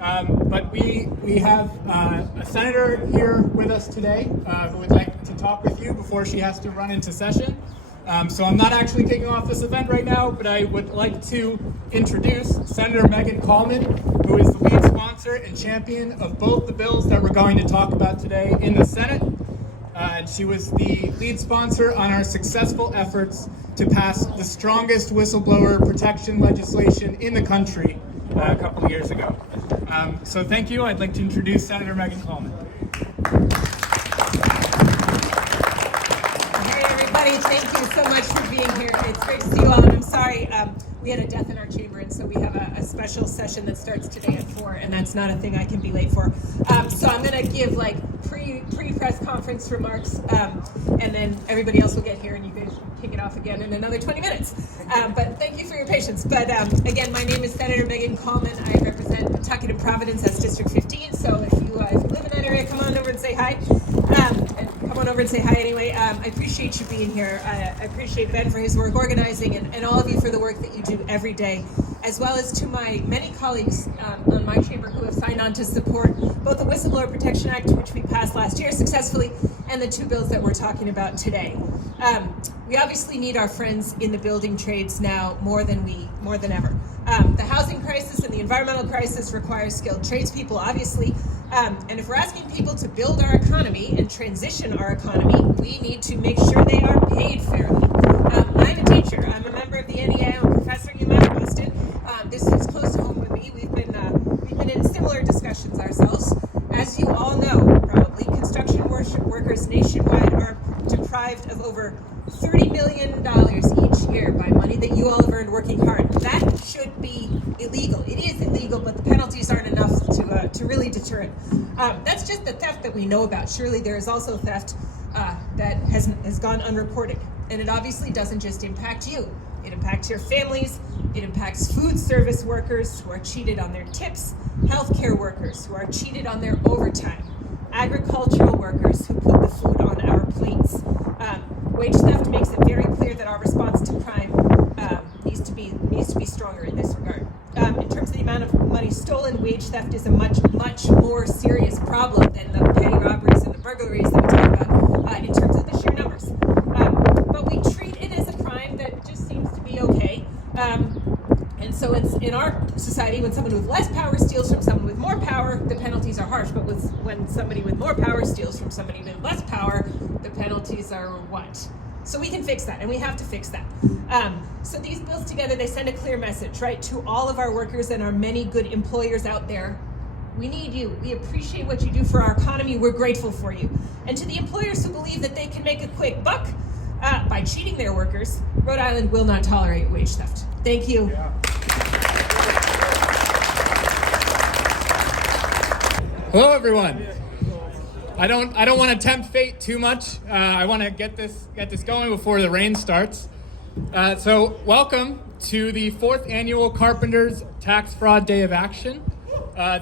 But we have a senator here with us today who would like to talk with you before she has to run into session. So I'm not actually kicking off this event right now, but I would like to introduce Senator Megan Coleman, who is the lead sponsor and champion of both the bills that we're going to talk about today in the Senate. And she was the lead sponsor on our successful efforts to pass the strongest whistleblower protection legislation in the country a couple of years ago. So thank you. I'd like to introduce Senator Megan Coleman. Hey everybody, thank you so much for being here. It's great to see you all, and I'm sorry, we had a death in our chamber, and so we have a special session that starts today at 4, and that's not a thing I can be late for. So I'm going to give like pre-press conference remarks, and then everybody else will get here, and you guys kick it off again in another 20 minutes. But thank you for your patience. But again, my name is Senator Megan Coleman. I represent Pawtucket and Providence as District 15. So if you live in that area, come on over and say hi. And come on over and say hi anyway. I appreciate you being here. I appreciate Ben for his work organizing, and all of you for the work that you do every day, as well as to my many colleagues on my chamber who have signed on to support both the Whistleblower Protection Act, which we passed last year successfully, and the two bills that we're talking about today. We obviously need our friends in the building trades now more than ever. The housing crisis and the environmental crisis requires skilled tradespeople, obviously. And if we're asking people to build our economy and transition our economy, we need to make sure they are paid fairly. I'm a teacher. I'm a member of the NEA. I'm a professor at UMass Boston. This is close to home with me. We've been in similar discussions ourselves. As you all know, probably, construction workers nationwide are deprived of over $30 million each year by money that you all have earned working hard. That should be illegal. It is illegal, but the penalties aren't enough to really deter it. That's just the theft that we know about. Surely there is also theft that has gone unreported. And it obviously doesn't just impact you. It impacts your families. It impacts food service workers who are cheated on their tips, healthcare workers who are cheated on their overtime, agricultural workers who put the food on our plates. Wage theft makes it very clear that our response to crime needs to be stronger in this regard. In terms of the amount of money stolen, wage theft is a much more serious problem than the petty robberies and the burglaries that we talk about in terms of the sheer numbers. But we treat it as a crime that just seems to be okay. And so it's in our society, when someone with less power steals from someone with more power, the penalties are harsh. But when somebody with more power steals from somebody with less power, the penalties are what? So we can fix that, and we have to fix that. So these bills together, they send a clear message, right, to all of our workers and our many good employers out there. We need you. We appreciate what you do for our economy. We're grateful for you. And to the employers who believe that they can make a quick buck by cheating their workers, Rhode Island will not tolerate wage theft. Thank you. Yeah. Hello, everyone. I don't want to tempt fate too much. I want to get this going before the rain starts. So welcome to the 4th annual Carpenters Tax Fraud Day of Action.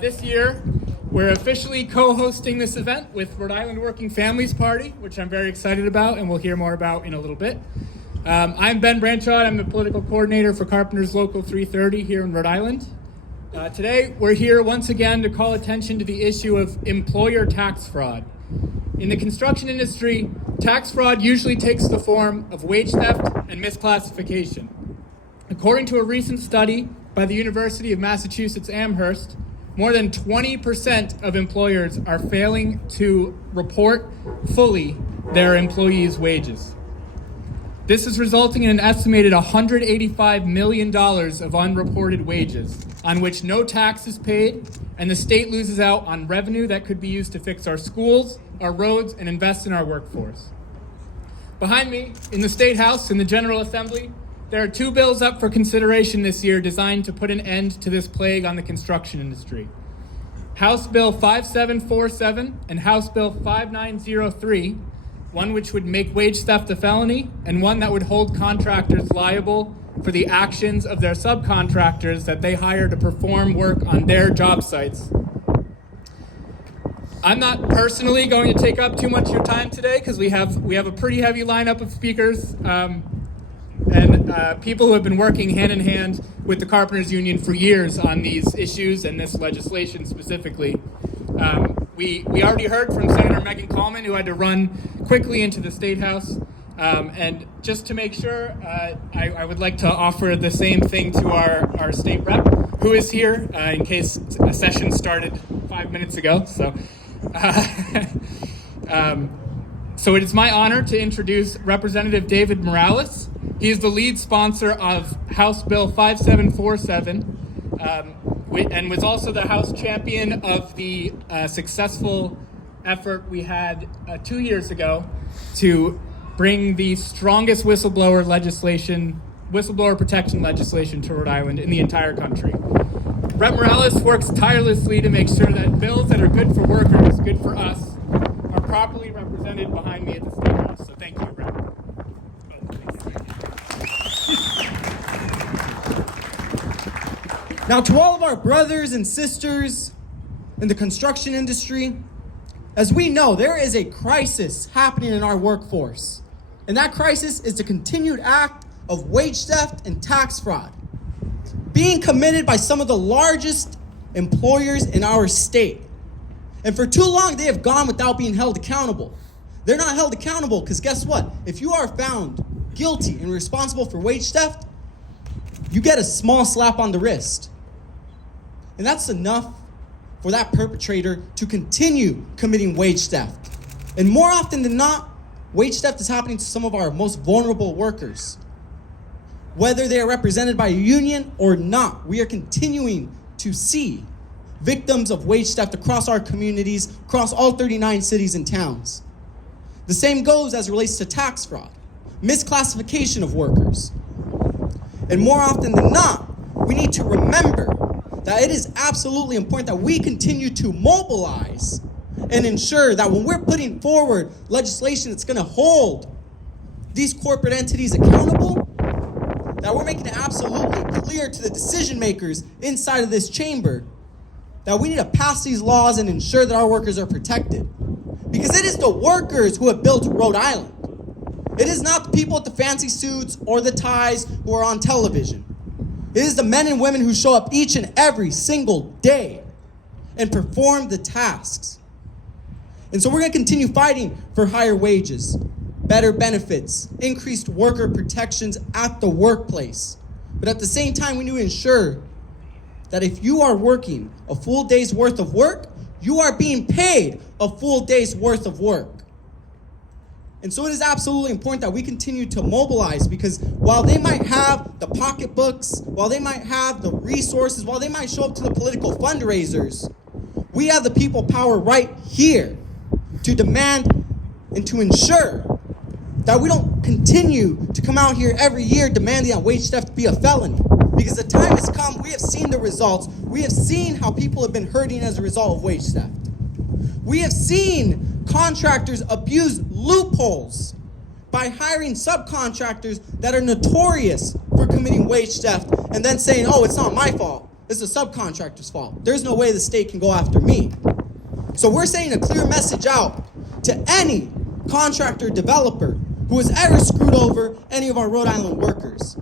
This year, we're officially co-hosting this event with Rhode Island Working Families Party, which I'm very excited about and we'll hear more about in a little bit. I'm Ben Branchot. I'm the political coordinator for Carpenters Local 330 here in Rhode Island. Today, we're here once again to call attention to the issue of employer tax fraud. In the construction industry, tax fraud usually takes the form of wage theft and misclassification. According to a recent study by the University of Massachusetts Amherst, more than 20% of employers are failing to report fully their employees' wages. This is resulting in an estimated $185 million of unreported wages, on which no tax is paid, and the state loses out on revenue that could be used to fix our schools, our roads, and invest in our workforce. Behind me, in the State House, in the General Assembly, there are 2 bills up for consideration this year designed to put an end to this plague on the construction industry. House Bill 5747 and House Bill 5903, one which would make wage theft a felony, and one that would hold contractors liable for the actions of their subcontractors that they hire to perform work on their job sites. I'm not personally going to take up too much of your time today because we have a pretty heavy lineup of speakers. and people who have been working hand in hand with the Carpenters Union for years on these issues and this legislation specifically. We already heard from Senator Megan Coleman, who had to run quickly into the State House. And just to make sure, I would like to offer the same thing to our state rep, who is here in case a session started 5 minutes ago. So it is my honor to introduce Representative David Morales. He is the lead sponsor of House Bill 5747 and was also the House champion of the successful effort we had 2 years ago to bring the strongest whistleblower protection legislation to Rhode Island in the entire country. Rep. Morales works tirelessly to make sure that bills that are good for workers, good for us, are properly represented behind me at the State House. So thank you, Rep. Now, to all of our brothers and sisters in the construction industry, as we know, there is a crisis happening in our workforce. And that crisis is the continued act of wage theft and tax fraud being committed by some of the largest employers in our state. And for too long, they have gone without being held accountable. They're not held accountable because guess what? If you are found guilty and responsible for wage theft, you get a small slap on the wrist. And that's enough for that perpetrator to continue committing wage theft. And more often than not, wage theft is happening to some of our most vulnerable workers. Whether they are represented by a union or not, we are continuing to see victims of wage theft across our communities, across all 39 cities and towns. The same goes as it relates to tax fraud, misclassification of workers. And more often than not, we need to remember that it is absolutely important that we continue to mobilize and ensure that when we're putting forward legislation that's going to hold these corporate entities accountable, that we're making it absolutely clear to the decision makers inside of this chamber that we need to pass these laws and ensure that our workers are protected. Because it is the workers who have built Rhode Island. It is not the people with the fancy suits or the ties who are on television. It is the men and women who show up each and every single day and perform the tasks. And so we're going to continue fighting for higher wages, better benefits, increased worker protections at the workplace. But at the same time, we need to ensure that if you are working a full day's worth of work, you are being paid a full day's worth of work. And so it is absolutely important that we continue to mobilize, because while they might have the pocketbooks, while they might have the resources, while they might show up to the political fundraisers, we have the people power right here to demand and to ensure that we don't continue to come out here every year demanding that wage theft be a felony. Because the time has come, we have seen the results. We have seen how people have been hurting as a result of wage theft. We have seen contractors abuse loopholes by hiring subcontractors that are notorious for committing wage theft and then saying, oh, it's not my fault. It's the subcontractor's fault. There's no way the state can go after me. So we're sending a clear message out to any contractor developer who has ever screwed over any of our Rhode Island workers.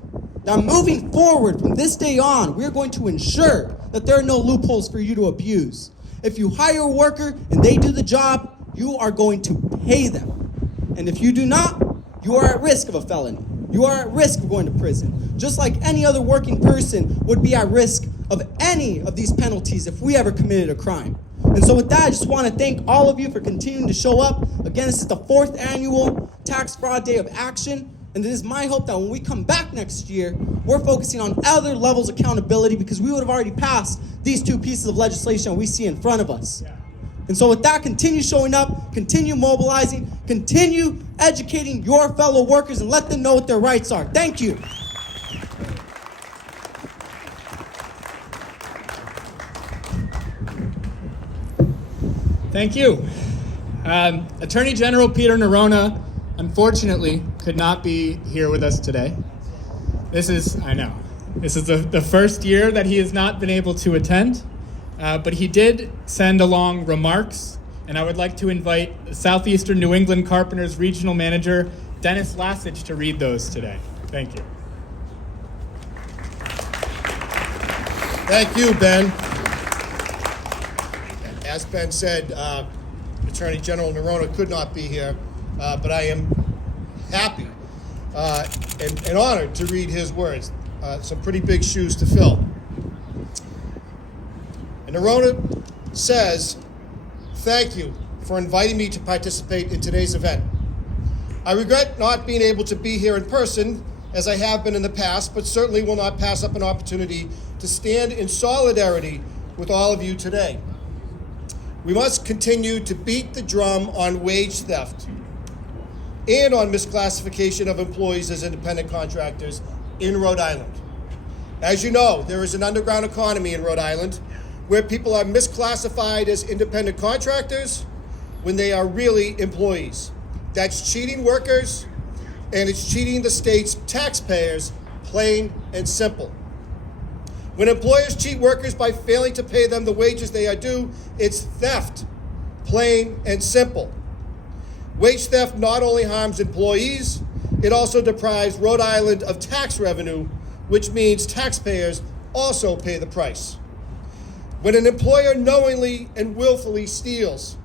Now, moving forward from this day on, we're going to ensure that there are no loopholes for you to abuse. If you hire a worker and they do the job, you are going to pay them. And if you do not, you are at risk of a felony. You are at risk of going to prison. Just like any other working person would be at risk of any of these penalties if we ever committed a crime. And so with that, I just want to thank all of you for continuing to show up. Again, this is the 4th annual Tax Fraud Day of Action. And it is my hope that when we come back next year, we're focusing on other levels of accountability, because we would have already passed these 2 pieces of legislation we see in front of us. And so with that, continue showing up, continue mobilizing, continue educating your fellow workers, and let them know what their rights are. Thank you. Thank you. Attorney General Peter Nerona, unfortunately, could not be here with us today. This is the first year that he has not been able to attend, but he did send along remarks, and I would like to invite Southeastern New England Carpenters Regional Manager Dennis Lassich to read those today. Thank you. Thank you, Ben. As Ben said, Attorney General Nerona could not be here, but I am happy and honored to read his words. Some pretty big shoes to fill. And Nerona says, "Thank you for inviting me to participate in today's event. I regret not being able to be here in person, as I have been in the past, but certainly will not pass up an opportunity to stand in solidarity with all of you today. We must continue to beat the drum on wage theft and on misclassification of employees as independent contractors in Rhode Island. As you know, there is an underground economy in Rhode Island where people are misclassified as independent contractors when they are really employees. That's cheating workers, and it's cheating the state's taxpayers, plain and simple. When employers cheat workers by failing to pay them the wages they are due, it's theft, plain and simple. Wage theft not only harms employees, it also deprives Rhode Island of tax revenue, which means taxpayers also pay the price. When an employer knowingly and willfully steals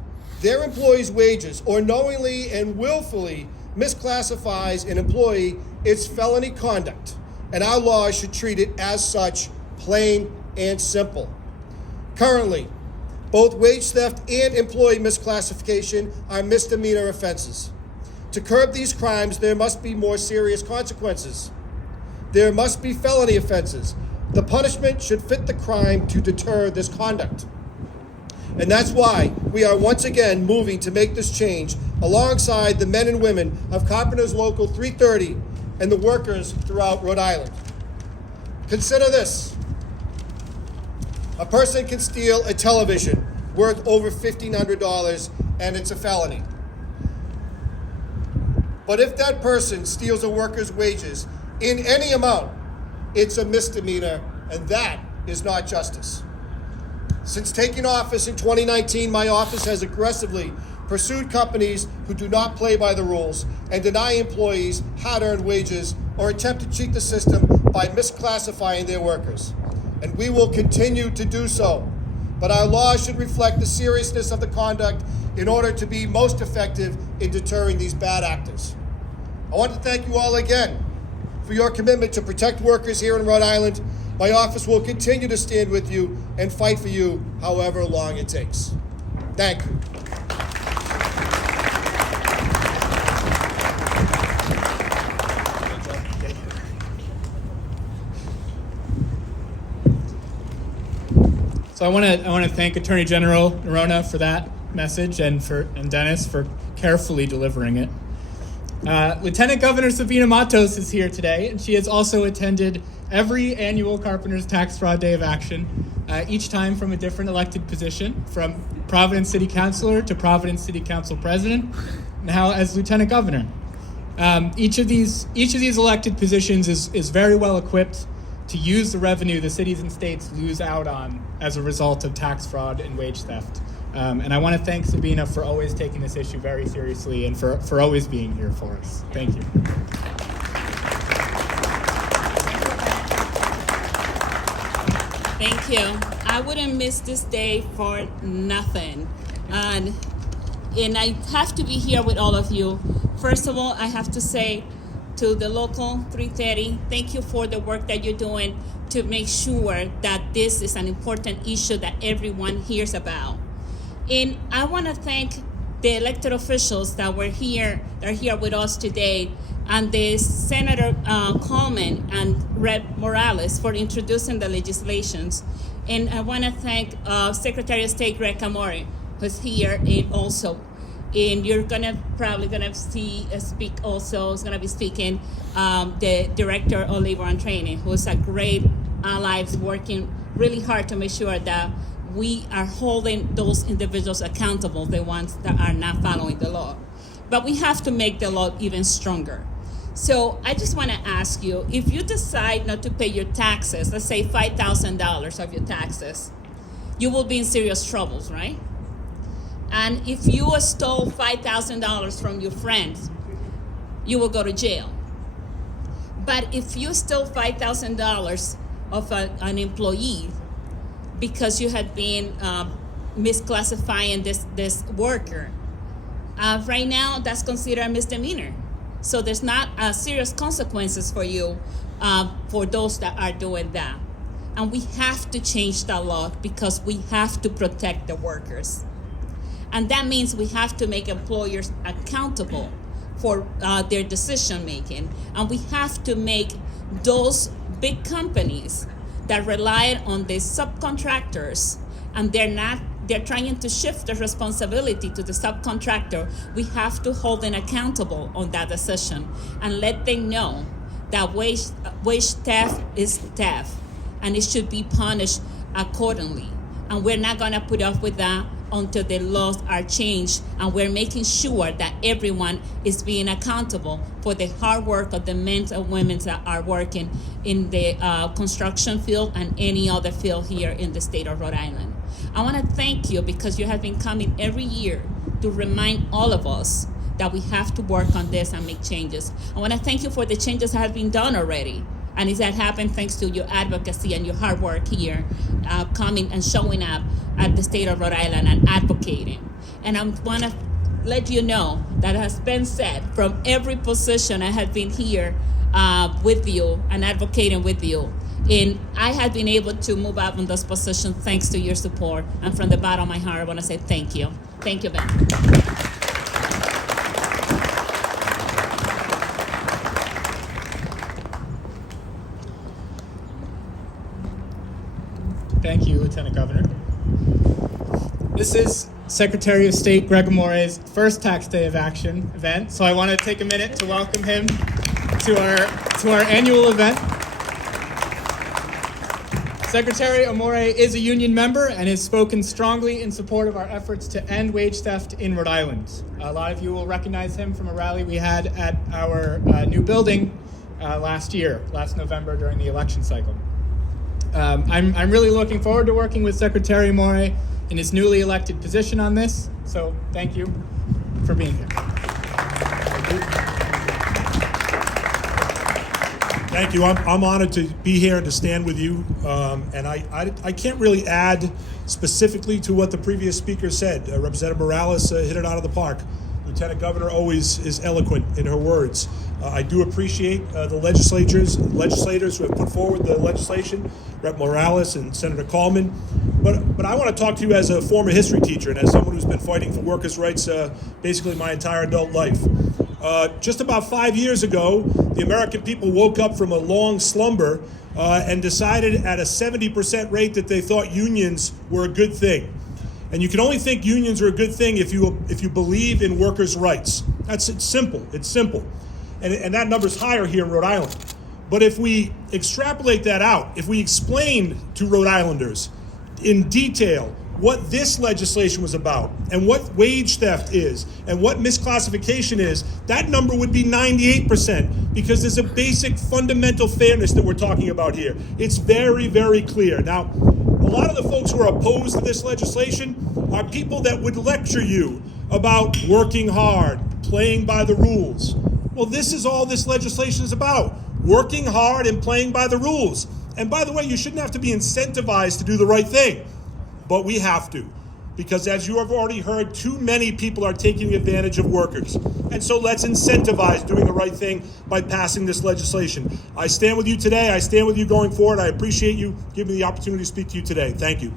their employees' wages or knowingly and willfully misclassifies an employee, it's felony conduct, and our laws should treat it as such, plain and simple. Currently, both wage theft and employee misclassification are misdemeanor offenses. To curb these crimes, there must be more serious consequences. There must be felony offenses. The punishment should fit the crime to deter this conduct. And that's why we are once again moving to make this change alongside the men and women of Carpenters Local 330 and the workers throughout Rhode Island. Consider this. A person can steal a television worth over $1,500 and it's a felony. But if that person steals a worker's wages in any amount, it's a misdemeanor, and that is not justice. Since taking office in 2019, my office has aggressively pursued companies who do not play by the rules and deny employees hard-earned wages or attempt to cheat the system by misclassifying their workers. And we will continue to do so. But our laws should reflect the seriousness of the conduct in order to be most effective in deterring these bad actors. I want to thank you all again for your commitment to protect workers here in Rhode Island. My office will continue to stand with you and fight for you however long it takes. Thank you. So I want to thank Attorney General Nerona for that message and Dennis for carefully delivering it. Lieutenant Governor Savino Matos is here today, and she has also attended every annual Carpenters Tax Fraud Day of Action, each time from a different elected position, from Providence City Councilor to Providence City Council President, now as Lieutenant Governor. Each of these elected positions is very well equipped to use the revenue the cities and states lose out on as a result of tax fraud and wage theft. And I want to thank Savino for always taking this issue very seriously and for always being here for us. Thank you. Thank you. I wouldn't miss this day for nothing. And I have to be here with all of you. First of all, I have to say to the Local 330, thank you for the work that you're doing to make sure that this is an important issue that everyone hears about. And I want to thank the elected officials that are here with us today, and the Senator Coleman and Rep. Morales for introducing the legislations. And I want to thank Secretary of State Greg Amore, who's here and also. And you're probably gonna speak also. Is gonna be speaking the Director of Labor and Training, who's a great ally, working really hard to make sure that we are holding those individuals accountable, the ones that are not following the law. But we have to make the law even stronger. So I just want to ask you, if you decide not to pay your taxes, let's say $5,000 of your taxes, you will be in serious troubles, right? And if you stole $5,000 from your friends, you will go to jail. But if you stole $5,000 of an employee, because you had been misclassifying this worker. Right now, that's considered a misdemeanor. So there's not serious consequences for you for those that are doing that. And we have to change the law because we have to protect the workers. And that means we have to make employers accountable for their decision making. And we have to make those big companies that rely on the subcontractors, and they're trying to shift the responsibility to the subcontractor. We have to hold them accountable on that decision and let them know that wage theft is theft and it should be punished accordingly. And we're not gonna put up with that until the laws are changed, and we're making sure that everyone is being accountable for the hard work of the men and women that are working in the construction field and any other field here in the state of Rhode Island. I want to thank you because you have been coming every year to remind all of us that we have to work on this and make changes. I want to thank you for the changes that have been done already. And it's that happened thanks to your advocacy and your hard work here, coming and showing up at the state of Rhode Island and advocating. And I want to let you know that has been said from every position I have been here with you and advocating with you. And I have been able to move up in those positions thanks to your support. And from the bottom of my heart, I want to say thank you. Thank you, Ben. Thank you, Lieutenant Governor. This is Secretary of State Greg Amore's first Tax Day of Action event, so I want to take a minute to welcome him to our annual event. Secretary Amore is a union member and has spoken strongly in support of our efforts to end wage theft in Rhode Island. A lot of you will recognize him from a rally we had at our new building last November during the election cycle. I'm really looking forward to working with Secretary Amore in his newly elected position on this, so thank you for being here. Thank you. I'm honored to be here and to stand with you. And I can't really add specifically to what the previous speaker said. Representative Morales hit it out of the park. Lieutenant Governor always is eloquent in her words. I do appreciate the legislators who have put forward the legislation, Rep. Morales and Senator Coleman. But I want to talk to you as a former history teacher and as someone who's been fighting for workers' rights basically my entire adult life. Just about 5 years ago, the American people woke up from a long slumber and decided at a 70% rate that they thought unions were a good thing. And you can only think unions are a good thing if you believe in workers' rights. It's simple. It's simple. And that number's higher here in Rhode Island. But if we extrapolate that out, if we explain to Rhode Islanders in detail what this legislation was about and what wage theft is and what misclassification is, that number would be 98% because there's a basic fundamental fairness that we're talking about here. It's very, very clear. Now, a lot of the folks who are opposed to this legislation are people that would lecture you about working hard, playing by the rules. Well, this is all this legislation is about, working hard and playing by the rules. And by the way, you shouldn't have to be incentivized to do the right thing. But we have to, because as you have already heard, too many people are taking advantage of workers. And so let's incentivize doing the right thing by passing this legislation. I stand with you today. I stand with you going forward. I appreciate you giving me the opportunity to speak to you today. Thank you.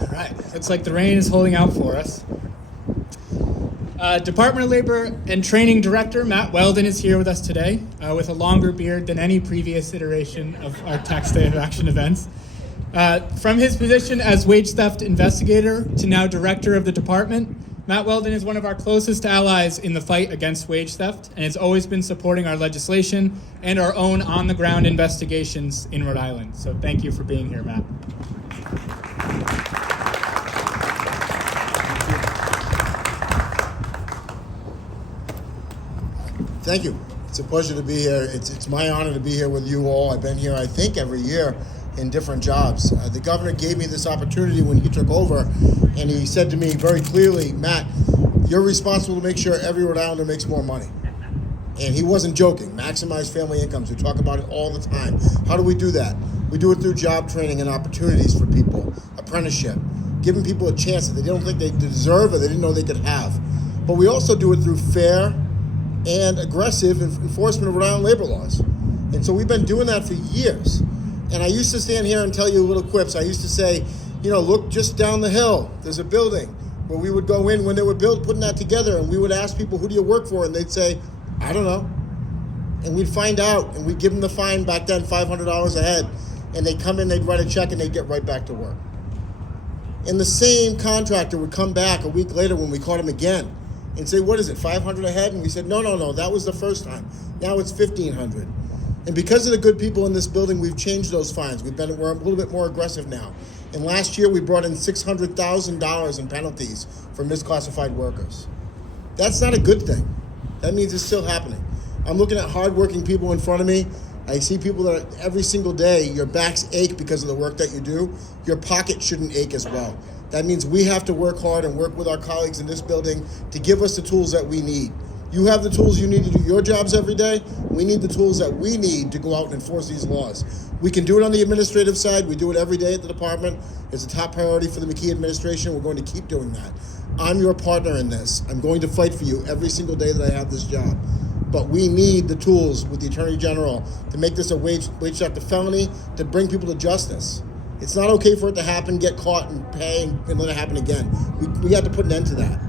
All right, looks like the rain is holding out for us. Department of Labor and Training Director Matt Weldon is here with us today with a longer beard than any previous iteration of our Tax Day of Action events. From his position as wage theft investigator to now director of the department, Matt Weldon is one of our closest allies in the fight against wage theft and has always been supporting our legislation and our own on-the-ground investigations in Rhode Island. So thank you for being here, Matt. Thank you. It's a pleasure to be here. It's my honor to be here with you all. I've been here, I think, every year in different jobs. The governor gave me this opportunity when he took over, and he said to me very clearly, Matt, you're responsible to make sure every Rhode Islander makes more money. And he wasn't joking. Maximize family incomes. We talk about it all the time. How do we do that? We do it through job training and opportunities for people, apprenticeship, giving people a chance that they don't think they deserve or they didn't know they could have. But we also do it through fair and aggressive enforcement of Rhode Island labor laws. And so we've been doing that for years. And I used to stand here and tell you little quips. I used to say, look just down the hill. There's a building where we would go in when they were putting that together, and we would ask people, who do you work for? And they'd say, I don't know. And we'd find out, and we'd give them the fine back then, $500 a head. And they'd come in, they'd write a check, and they'd get right back to work. And the same contractor would come back a week later when we caught him again and say, what is it, 500 a head? And we said, no, that was the first time. Now it's 1,500. And because of the good people in this building, we've changed those fines. We're a little bit more aggressive now. And last year, we brought in $600,000 in penalties for misclassified workers. That's not a good thing. That means it's still happening. I'm looking at hardworking people in front of me. I see people that every single day, your backs ache because of the work that you do. Your pocket shouldn't ache as well. That means we have to work hard and work with our colleagues in this building to give us the tools that we need. You have the tools you need to do your jobs every day. We need the tools that we need to go out and enforce these laws. We can do it on the administrative side. We do it every day at the department. It's a top priority for the McKee administration. We're going to keep doing that. I'm your partner in this. I'm going to fight for you every single day that I have this job. But we need the tools with the Attorney General to make this a wage theft a felony, to bring people to justice. It's not okay for it to happen, get caught, and pay, and let it happen again. We have to put an end to that.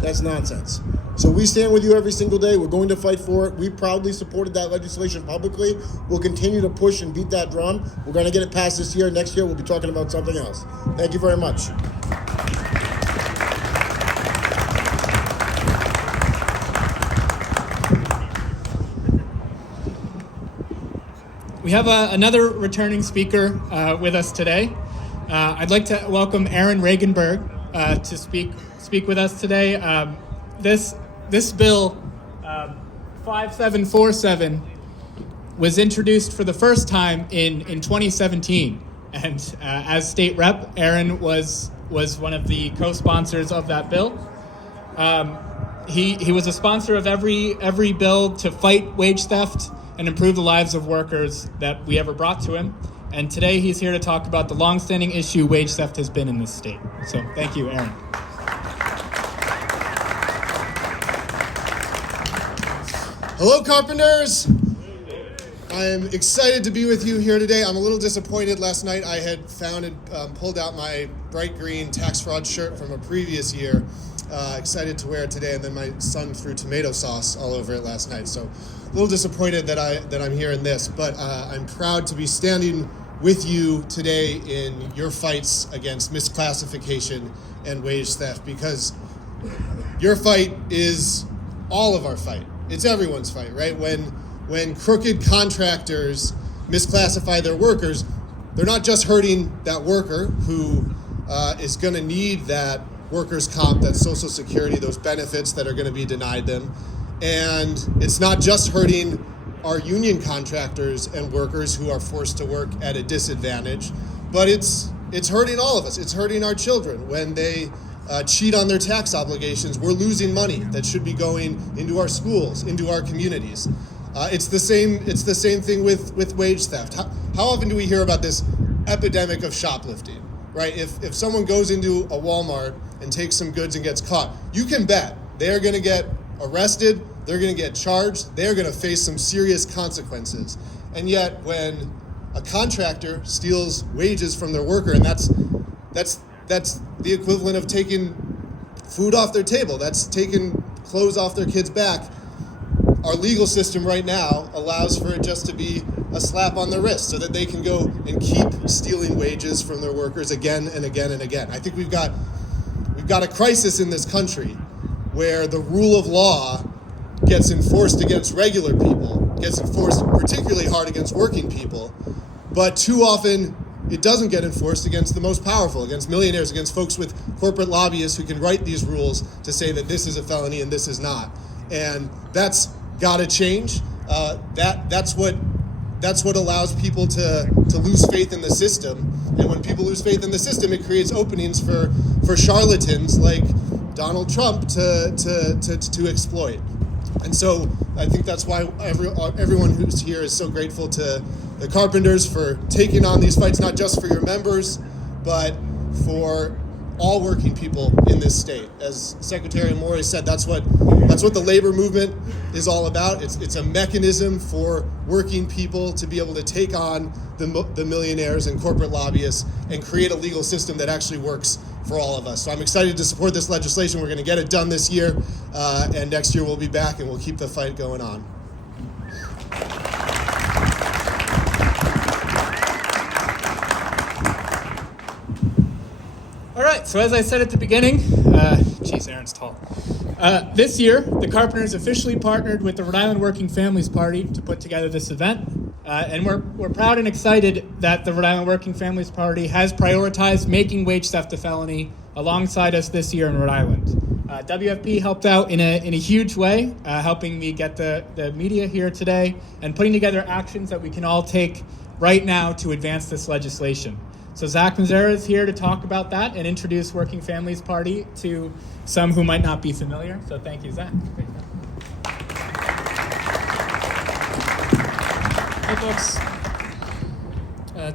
That's nonsense. So we stand with you every single day. We're going to fight for it. We proudly supported that legislation publicly. We'll continue to push and beat that drum. We're going to get it passed this year. Next year, we'll be talking about something else. Thank you very much. We have another returning speaker with us today. I'd like to welcome Aaron Regenberg to speak with us today. This bill, 5747, was introduced for the first time in 2017, and as state rep, Aaron was one of the co-sponsors of that bill. He was a sponsor of every bill to fight wage theft and improve the lives of workers that we ever brought to him. And today he's here to talk about the longstanding issue wage theft has been in this state. So thank you, Aaron. Hello, Carpenters. I am excited to be with you here today. I'm a little disappointed. Last night I had found and pulled out my bright green tax fraud shirt from a previous year. Excited to wear it today, and then my son threw tomato sauce all over it last night. So a little disappointed that I'm here in this, but I'm proud to be standing with you today in your fights against misclassification and wage theft, because your fight is all of our fight. It's everyone's fight, right? When crooked contractors misclassify their workers, they're not just hurting that worker who is going to need that workers' comp, that Social Security, those benefits that are going to be denied them. And it's not just hurting our union contractors and workers who are forced to work at a disadvantage, but it's hurting all of us. It's hurting our children when they cheat on their tax obligations. We're losing money that should be going into our schools, into our communities. It's the same thing with wage theft. How often do we hear about this epidemic of shoplifting, right? If someone goes into a Walmart and takes some goods and gets caught, you can bet they're going to get arrested, they're going to get charged, they're going to face some serious consequences. And yet when a contractor steals wages from their worker, and that's the equivalent of taking food off their table, that's taking clothes off their kids' back, our legal system right now allows for it just to be a slap on the wrist so that they can go and keep stealing wages from their workers again and again and again. I think we've got a crisis in this country where the rule of law gets enforced against regular people, gets enforced particularly hard against working people, but too often it doesn't get enforced against the most powerful, against millionaires, against folks with corporate lobbyists who can write these rules to say that this is a felony and this is not. And that's got to change. That's what allows people to lose faith in the system. And when people lose faith in the system, it creates openings for charlatans like Donald Trump to exploit. And so I think that's why everyone who's here is so grateful to the Carpenters for taking on these fights, not just for your members, but for all working people in this state. As Secretary Amore said, that's what the labor movement is all about. It's a mechanism for working people to be able to take on the millionaires and corporate lobbyists and create a legal system that actually works for all of us. So I'm excited to support this legislation. We're going to get it done this year, and next year we'll be back and we'll keep the fight going on. All right, so as I said at the beginning, geez, Aaron's tall. This year, the Carpenters officially partnered with the Rhode Island Working Families Party to put together this event. And we're proud and excited that the Rhode Island Working Families Party has prioritized making wage theft a felony alongside us this year in Rhode Island. WFP helped out in a huge way, helping me get the media here today and putting together actions that we can all take right now to advance this legislation. So Zach Mazzara is here to talk about that and introduce Working Families Party to some who might not be familiar. So thank you, Zach. Hey folks,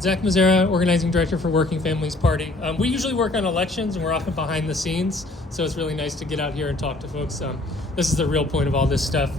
Zach Mazzara, Organizing Director for Working Families Party. We usually work on elections and we're often behind the scenes, so it's really nice to get out here and talk to folks. This is the real point of all this stuff.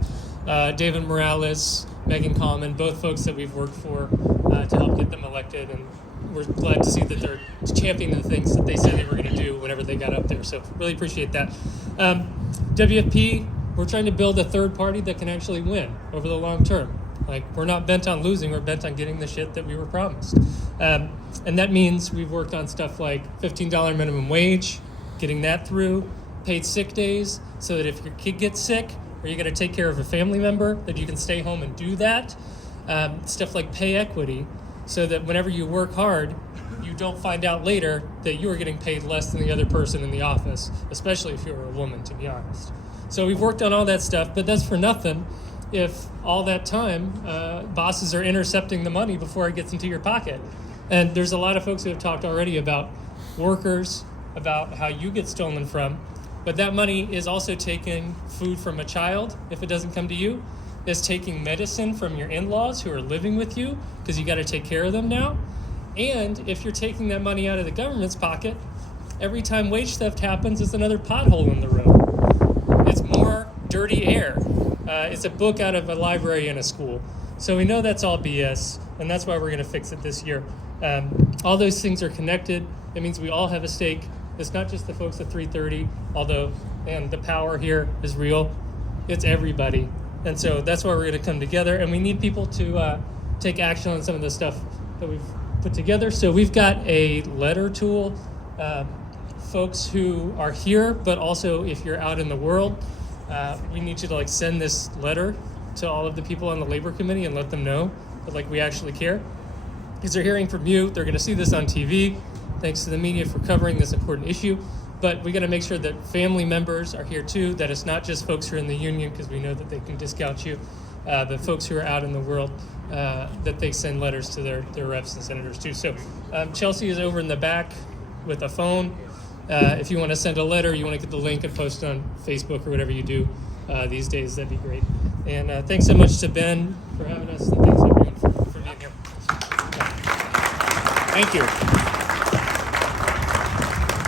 David Morales, Megan Coleman, both folks that we've worked for to help get them elected, and we're glad to see that they're championing the things that they said they were going to do whenever they got up there, so really appreciate that. WFP, we're trying to build a third party that can actually win over the long term. Like, we're not bent on losing, we're bent on getting the shit that we were promised. And that means we've worked on stuff like $15 minimum wage, getting that through, paid sick days, so that if your kid gets sick or you got to take care of a family member, that you can stay home and do that. Stuff like pay equity, so that whenever you work hard, you don't find out later that you are getting paid less than the other person in the office, especially if you're a woman, to be honest. So we've worked on all that stuff, but that's for nothing if all that time bosses are intercepting the money before it gets into your pocket. And there's a lot of folks who have talked already about workers, about how you get stolen from, but that money is also taking food from a child if it doesn't come to you. It's taking medicine from your in-laws who are living with you because you got to take care of them now. And if you're taking that money out of the government's pocket, every time wage theft happens, it's another pothole in the road. It's more dirty air. It's a book out of a library in a school. So we know that's all BS, and that's why we're going to fix it this year. All those things are connected. It means we all have a stake. It's not just the folks at 330, although, man, the power here is real. It's everybody. And so that's why we're going to come together, and we need people to take action on some of the stuff that we've put together. So we've got a letter tool. Folks who are here, but also if you're out in the world, we need you to send this letter to all of the people on the labor committee and let them know that we actually care. Because they're hearing from you, they're going to see this on TV. Thanks to the media for covering this important issue. But we got to make sure that family members are here too, that it's not just folks who are in the union, because we know that they can discount you, but folks who are out in the world, that they send letters to their reps and senators too. So Chelsea is over in the back with a phone. If you want to send a letter, you want to get the link and post on Facebook or whatever you do these days, that'd be great. And thanks so much to Ben for having us, and thanks everyone for being here. Thank you.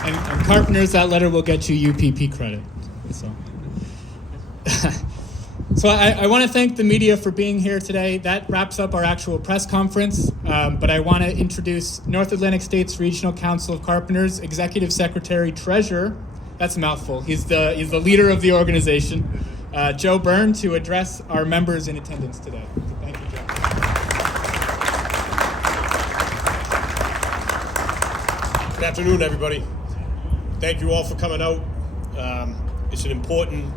And Carpenters, that letter will get you UPP credit. So I want to thank the media for being here today. That wraps up our actual press conference, but I want to introduce North Atlantic State's Regional Council of Carpenters Executive Secretary Treasurer, that's a mouthful, he's the leader of the organization, Joe Byrne, to address our members in attendance today. So thank you, Joe. Good afternoon, everybody. Thank you all for coming out. It's an important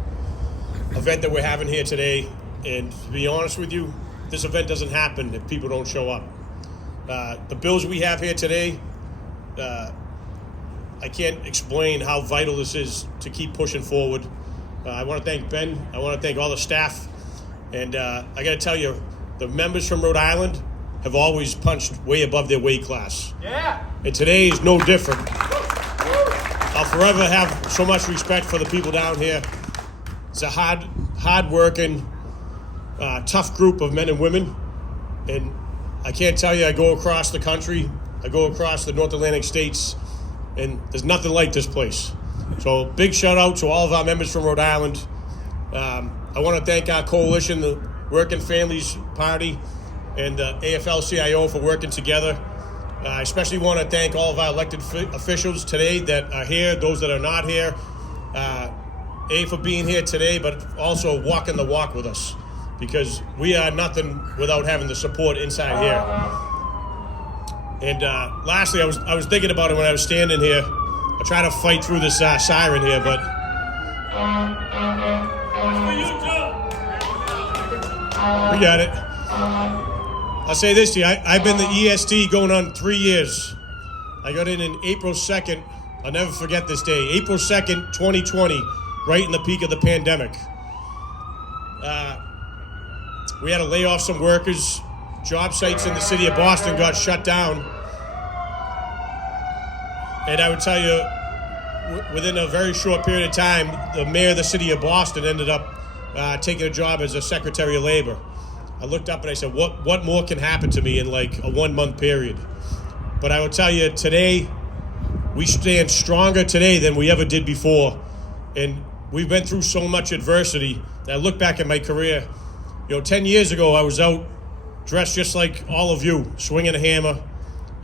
event that we're having here today, and to be honest with you, this event doesn't happen if people don't show up. The bills we have here today, I can't explain how vital this is to keep pushing forward. I want to thank Ben. I want to thank all the staff, and I got to tell you, the members from Rhode Island have always punched way above their weight class. Yeah. And today is no different. I'll forever have so much respect for the people down here. It's a hard hardworking, tough group of men and women. And I can't tell you, I go across the country, I go across the North Atlantic states, and there's nothing like this place. So big shout out to all of our members from Rhode Island. I want to thank our coalition, the Working Families Party, and the AFL-CIO for working together. I especially want to thank all of our elected officials today that are here, those that are not here. For being here today, but also walking the walk with us, because we are nothing without having the support inside here. And lastly, I was thinking about it when I was standing here. I try to fight through this siren here, but we got it. I'll say this to you. I've been the EST going on 3 years. I got in April 2nd. I'll never forget this day. April 2nd, 2020, right in the peak of the pandemic. We had to lay off some workers. Job sites in the city of Boston got shut down. And I would tell you, within a very short period of time, the mayor of the city of Boston ended up taking a job as a Secretary of Labor. I looked up and I said, what more can happen to me in like a 1 month period? But I will tell you, today, we stand stronger today than we ever did before. And we've been through so much adversity. I look back at my career. 10 years ago, I was out dressed just like all of you, swinging a hammer,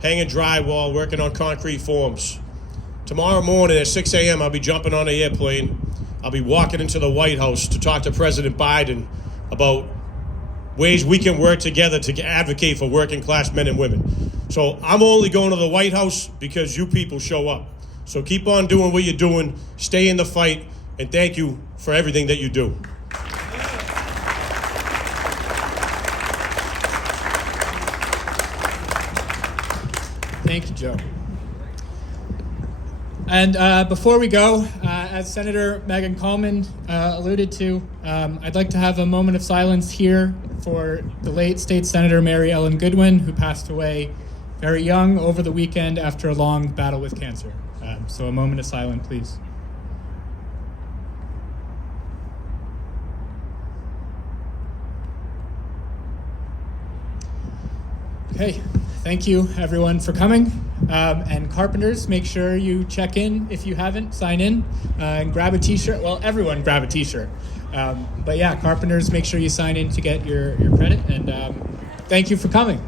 hanging drywall, working on concrete forms. Tomorrow morning at 6 a.m., I'll be jumping on an airplane. I'll be walking into the White House to talk to President Biden about ways we can work together to advocate for working class men and women. So I'm only going to the White House because you people show up. So keep on doing what you're doing, stay in the fight, and thank you for everything that you do. Thank you, Joe. And before we go, as Senator Megan Coleman alluded to, I'd like to have a moment of silence here for the late State Senator Mary Ellen Goodwin, who passed away very young over the weekend after a long battle with cancer. So a moment of silence, please. Okay, thank you everyone for coming. And Carpenters, make sure you check in if you haven't, sign in, and grab a t-shirt. Well, everyone grab a t-shirt. But yeah, Carpenters, make sure you sign in to get your credit, and thank you for coming.